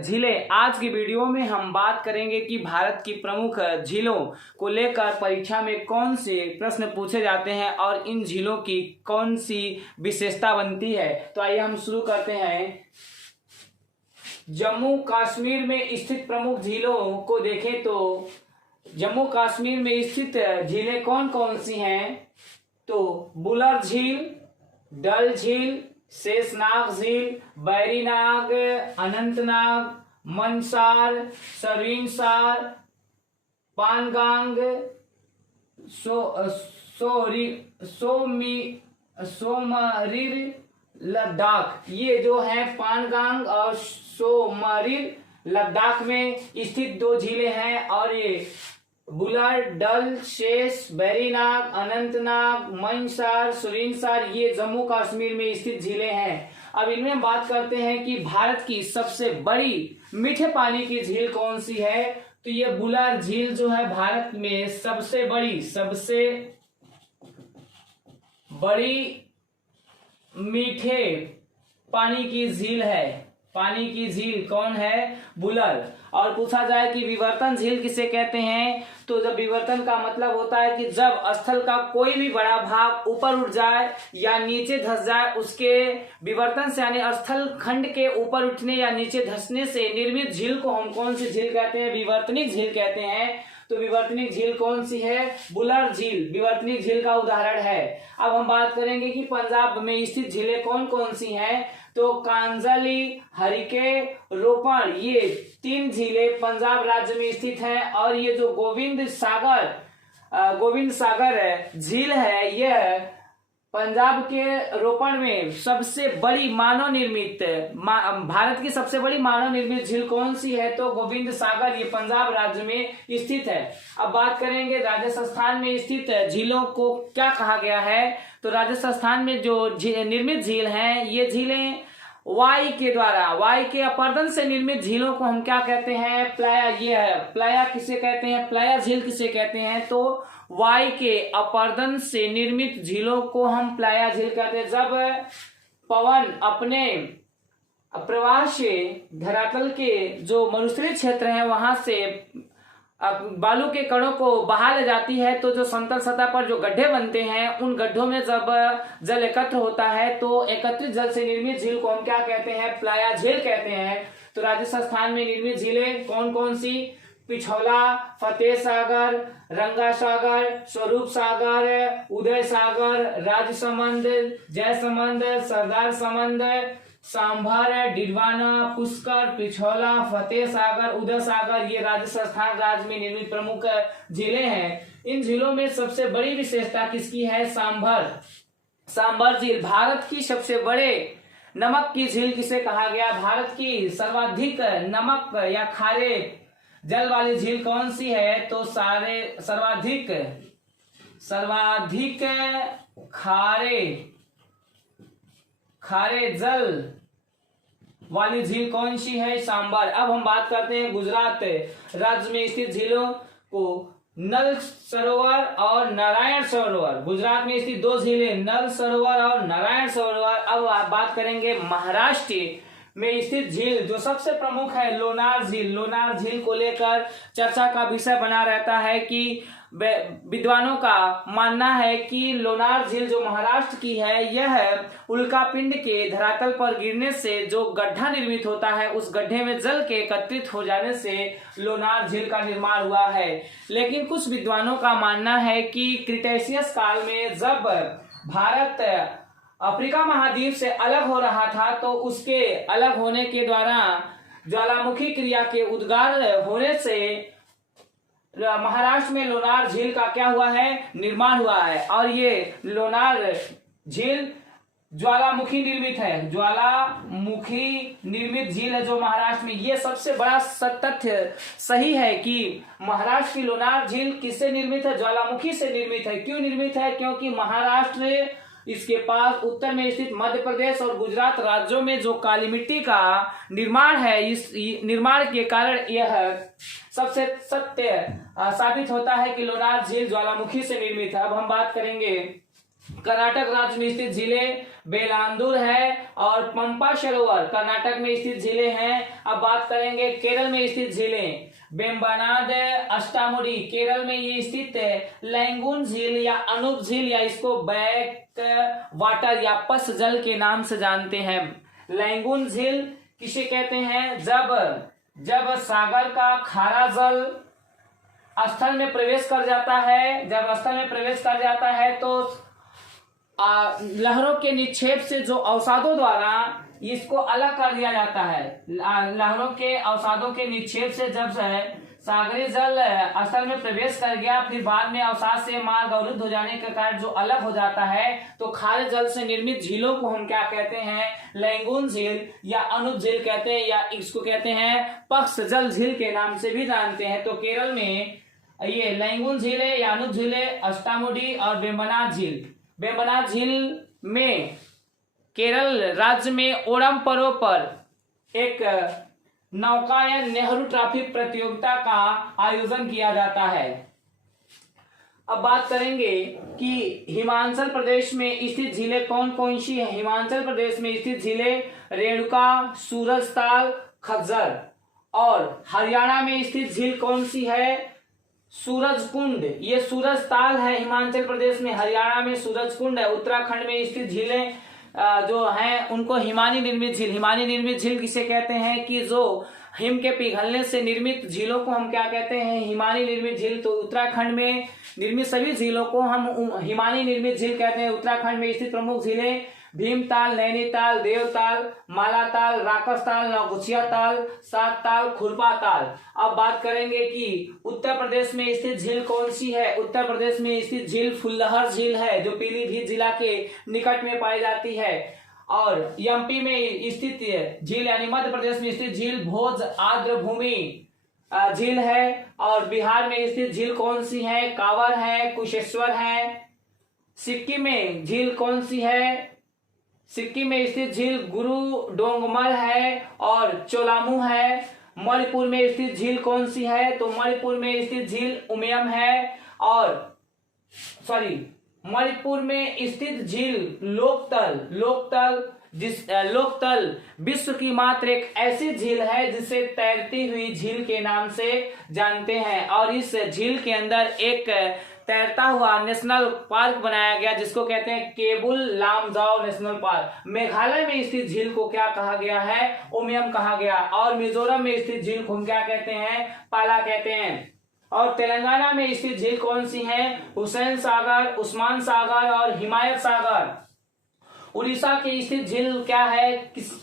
झीलें। आज की वीडियो में हम बात करेंगे कि भारत की प्रमुख झीलों को लेकर परीक्षा में कौन से प्रश्न पूछे जाते हैं और इन झीलों की कौन सी विशेषता बनती है। तो आइए हम शुरू करते हैं। जम्मू कश्मीर में स्थित प्रमुख झीलों को देखें तो जम्मू कश्मीर में स्थित झीलें कौन कौन सी हैं, तो बुलर झील, डल झील, शेषनाग झील, बैरीनाग, अनंतनाग, मनसार, सरविनसार, पानगांग, सोमरीर, लद्दाख। ये जो है पानगांग और सोमरीर लद्दाख में स्थित दो झीलें हैं और ये बुलर, डल, शेष, बैरीनाग, अनंतनाग, मनसार, सुरिनसार ये जम्मू कश्मीर में स्थित झीलें हैं। अब इनमें हम बात करते हैं कि भारत की सबसे बड़ी मीठे पानी की झील कौन सी है, तो ये बुलर झील जो है भारत में सबसे बड़ी मीठे पानी की झील है। पानी की झील कौन है, बुलर। और पूछा जाए कि विवर्तन झील किसे कहते हैं, तो जब विवर्तन का मतलब होता है कि जब स्थल का कोई भी बड़ा भाग ऊपर उठ जाए या नीचे धंस जाए, उसके विवर्तन से यानी स्थल खंड के ऊपर उठने या नीचे धंसने से निर्मित झील को हम कौन सी झील कहते हैं, विवर्तनिक झील कहते हैं। तो विवर्तनिक झील कौन सी है, बुलर झील विवर्तनिक झील का उदाहरण है। अब हम बात करेंगे कि पंजाब में स्थित झीलें कौन कौन सी हैं, तो कांजली, हरिके, रोपण ये तीन झीलें पंजाब राज्य में स्थित हैं। और ये जो गोविंद सागर झील है, यह पंजाब के रोपण में सबसे बड़ी मानव निर्मित भारत की सबसे बड़ी मानव निर्मित झील कौन सी है, तो गोविंद सागर ये पंजाब राज्य में स्थित है। अब बात करेंगे राजस्थान में स्थित झीलों को क्या कहा गया है, तो राजस्थान में जो निर्मित झील हैं, ये झीलें वाई के अपर्दन से निर्मित झीलों को हम क्या कहते हैं, प्लाया। ये है प्लाया किसे कहते हैं, प्लाया झील किसे कहते हैं, तो वाई के अपर्दन से निर्मित झीलों को हम प्लाया झील कहते हैं। जब पवन अपने प्रवाह से धरातल के जो मरुस्थलीय क्षेत्र है वहां से बालू के कणों को बहा ले जाती है, तो जो समतल सतह पर जो गड्ढे बनते हैं, उन गड्ढों में जब जल एकत्र होता है तो एकत्रित जल से निर्मित झील को हम क्या कहते हैं, प्लाया झील कहते हैं। तो राजस्थान में निर्मित झीलें कौन कौन सी, पिछौला, फतेह सागर, रंगा सागर, स्वरूप सागर, उदय सागर, राजसमंद, जयसमंद, सरदार समंद, सांभर, डिडवाना, पुष्कर, पिछौला, फतेह सागर, उदय सागर ये राजस्थान राज्य में निर्मित प्रमुख झीलें हैं। इन झीलों में सबसे बड़ी विशेषता किसकी है, सांभर झील। भारत की सबसे बड़े नमक की झील किसे कहा गया, भारत की सर्वाधिक नमक या खारे जल वाली झील कौन सी है, तो सर्वाधिक खारे जल वाली झील कौन सी है, सांभर। अब हम बात करते हैं गुजरात राज्य में स्थित झीलों को, नल सरोवर और नारायण सरोवर। गुजरात में स्थित दो झीलें, नल सरोवर और नारायण सरोवर। अब आप बात करेंगे महाराष्ट्र में स्थित झील जो सबसे प्रमुख है, लोनार झील। लोनार झील को लेकर चर्चा का विषय बना रहता है कि विद्वानों का मानना है कि लोनार झील जो महाराष्ट्र की है, यह उल्कापिंड के धरातल पर गिरने से जो गड्ढा निर्मित होता है, उस गड्ढे में जल के एकत्रित हो जाने से लोनार झील का निर्माण हुआ है। लेकिन कुछ विद्वानों का मानना है कि क्रिटेशियस काल में जब भारत अफ्रीका महाद्वीप से अलग हो रहा था, तो उसके अलग होने के द्वारा ज्वालामुखी क्रिया के उद्गार होने से महाराष्ट्र में लोनार झील का क्या हुआ है, निर्माण हुआ है। और ये लोनार झील ज्वालामुखी निर्मित है, ज्वालामुखी निर्मित झील है जो महाराष्ट्र में। ये सबसे बड़ा तथ्य सही है कि महाराष्ट्र की लोनार झील किससे निर्मित है, ज्वालामुखी से निर्मित है। क्यों निर्मित है, क्योंकि महाराष्ट्र, इसके पास उत्तर में स्थित मध्य प्रदेश और गुजरात राज्यों में जो काली मिट्टी का निर्माण है, इस निर्माण के कारण यह सबसे सत्य साबित होता है कि लोनार झील ज्वालामुखी से निर्मित है। अब हम बात करेंगे कर्नाटक राज्य में स्थित झीलें बेलांदूर है और पंपा सरोवर कर्नाटक में स्थित झीलें हैं। अब बात करेंगे केरल में स्थित झीलें। वेम्बनाड अष्टामुडी केरल में ये स्थित है। लैंगून झील या अनूप झील या इसको बैक वाटर या पस जल के नाम से जानते हैं। लैंगून झील किसे कहते हैं? जब सागर का खारा जल स्थल में प्रवेश कर जाता है, जब स्थल में प्रवेश कर जाता है तो लहरों के निक्षेप से जो अवसादों द्वारा इसको अलग कर दिया जाता है। लहरों के अवसादों के निक्षेप से जब सागरी जल स्थल में प्रवेश कर गया, फिर बाद में अवसाद से मार्ग अवरुद्ध हो जाने के कारण जो अलग हो जाता है, तो खारे जल से निर्मित झीलों को हम क्या कहते हैं? लैंगून झील या अनूप झील कहते हैं, या इसको कहते हैं पक्ष जल झील के नाम से भी जानते हैं। तो केरल में ये लैंगून झील है या अनूप झील है, अष्टामुडी और वेम्बनाड झील। वेम्बनाड झील में केरल राज्य में ओणम पर्व पर एक नौकायन नेहरू ट्रॉफी प्रतियोगिता का आयोजन किया जाता है। अब बात करेंगे कि हिमाचल प्रदेश में स्थित झीलें कौन कौन सी है। हिमाचल प्रदेश में स्थित झीलें रेणुका, सूरजताल, खज्जर। और हरियाणा में स्थित झील कौन सी है? सूरजकुंड। ये सूरजताल है हिमाचल प्रदेश में, हरियाणा में सूरजकुंड है। उत्तराखंड में स्थित झीलें जो हैं उनको हिमानी निर्मित झील। हिमानी निर्मित झील किसे कहते हैं? कि जो हिम के पिघलने से निर्मित झीलों को हम क्या कहते हैं? हिमानी निर्मित झील। तो उत्तराखंड में निर्मित सभी झीलों को हम हिमानी निर्मित झील कहते हैं। उत्तराखंड में स्थित प्रमुख झीलें भीमताल, नैनीताल, देवताल, मालाताल, राकसताल, नौगछिया ताल, सातताल, खुरपा ताल। अब बात करेंगे कि उत्तर प्रदेश में स्थित झील कौन सी है। उत्तर प्रदेश में स्थित झील फुल्लहर झील है, जो पीलीभीत जिला के निकट में पाई जाती है। और एमपी में स्थित झील यानी मध्य प्रदेश में स्थित झील भोज आर्द्र भूमि झील है। और बिहार में स्थित झील कौन सी है? कांवर है, कुशेश्वर है। सिक्किम में झील कौन सी है? सिक्किम में स्थित झील गुरु डोंगमल है और चोलामू है। मणिपुर में स्थित झील कौन सी है? तो मणिपुर में स्थित झील उमियम है। और मणिपुर में स्थित झील लोकतल विश्व की मात्र एक ऐसी झील है जिसे तैरती हुई झील के नाम से जानते हैं। और इस झील के अंदर एक तैरता हुआ नेशनल पार्क बनाया गया जिसको कहते हैं केबुल लामजाओ नेशनल पार्क। मेघालय में स्थित झील को क्या कहा गया है? उमियम कहा गया। और मिजोरम में स्थित झील को हम क्या कहते हैं? पाला कहते हैं। और तेलंगाना में स्थित झील कौन सी है? हुसैन सागर, उस्मान सागर और हिमायत सागर। उड़ीसा की स्थित झील क्या है?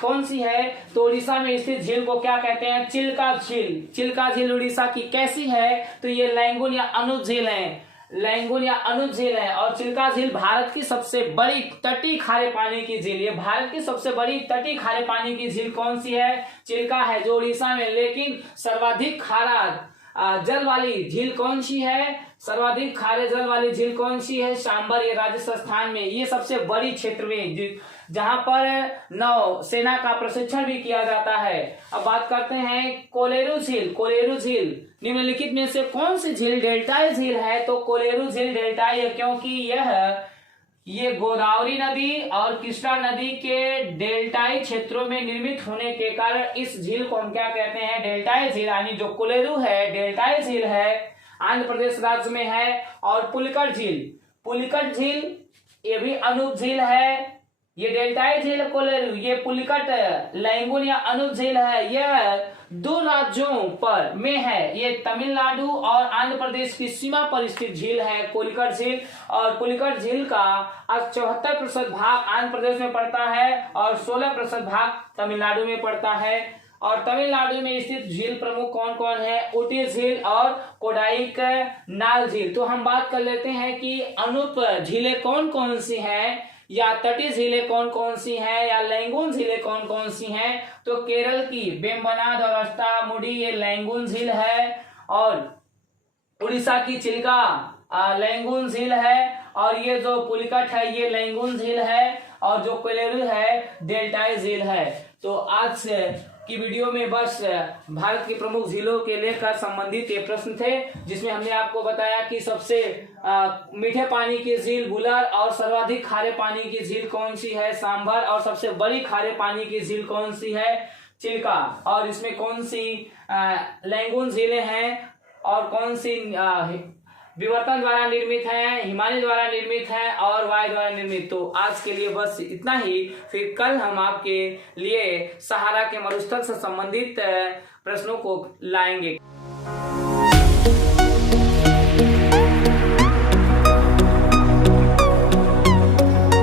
कौन सी है? तो उड़ीसा में स्थित झील को क्या कहते हैं? चिल्का झील। चिल्का झील उड़ीसा की कैसी है? तो ये लैंगून या अनूप झील है। लैंगून या अनूप झील है। और चिल्का झील भारत की सबसे बड़ी तटीय खारे पानी की झील। ये भारत की सबसे बड़ी तटीय खारे पानी की झील कौन सी है? चिल्का है, जो उड़ीसा में। लेकिन सर्वाधिक खारा जल वाली झील कौन सी है? सर्वाधिक खारे जल वाली झील कौन सी है? सांबर, ये राजस्थान में। ये सबसे बड़ी क्षेत्र में जहां पर नौ सेना का प्रशिक्षण भी किया जाता है। अब बात करते हैं कोलेरू झील। कोलेरू झील निम्नलिखित में से कौन सी झील डेल्टाई झील है? तो कोलेरू झील डेल्टाई है, क्योंकि ये गोदावरी नदी और कृष्णा नदी के डेल्टाई क्षेत्रों में निर्मित होने के कारण इस झील को हम क्या कहते हैं? डेल्टाई झील। यानी जो कोलेरू है डेल्टाई झील है, आंध्र प्रदेश राज्य में है। और पुलिकट झील ये भी अनूप झील है। ये डेल्टाई झील कोलेरू, ये पुलिकट लैंगून या अनूप झील है। यह दो राज्यों पर में है। ये तमिलनाडु और आंध्र प्रदेश की सीमा पर स्थित झील है पुलिकट झील। और पुलिकट झील का 74% भाग आंध्र प्रदेश में पड़ता है और 16% भाग तमिलनाडु में पड़ता है। और तमिलनाडु में स्थित झील प्रमुख कौन कौन है? ऊटी झील और कोडाइक नाल झील। तो हम बात कर लेते हैं कि अनूप झीलें कौन कौन सी हैं, या तटीय झीलें कौन कौन सी हैं, या लैंगून झीलें कौन कौन सी हैं। तो केरल की वेम्बनाड और अष्टामुडी ये लैंगून झील है। और उड़ीसा की चिल्का लैंगून झील है। और ये जो पुलिकट है ये लैंगून झील है। और जो कोलेरू है डेल्टाई झील है। तो आज की वीडियो में बस भारत की प्रमुख झीलों के लेकर संबंधित ये प्रश्न थे, जिसमें हमने आपको बताया कि सबसे मीठे पानी की झील बुलर और सर्वाधिक खारे पानी की झील कौन सी है, सांभर, और सबसे बड़ी खारे पानी की झील कौन सी है, चिल्का, और इसमें कौन सी लैंगून झीलें हैं और कौन सी विवर्तन द्वारा निर्मित है, हिमालय द्वारा निर्मित है और वायु द्वारा निर्मित। तो आज के लिए बस इतना ही, फिर कल हम आपके लिए सहारा के मरुस्थल से संबंधित प्रश्नों को लाएंगे।